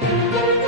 Thank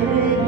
Spirit.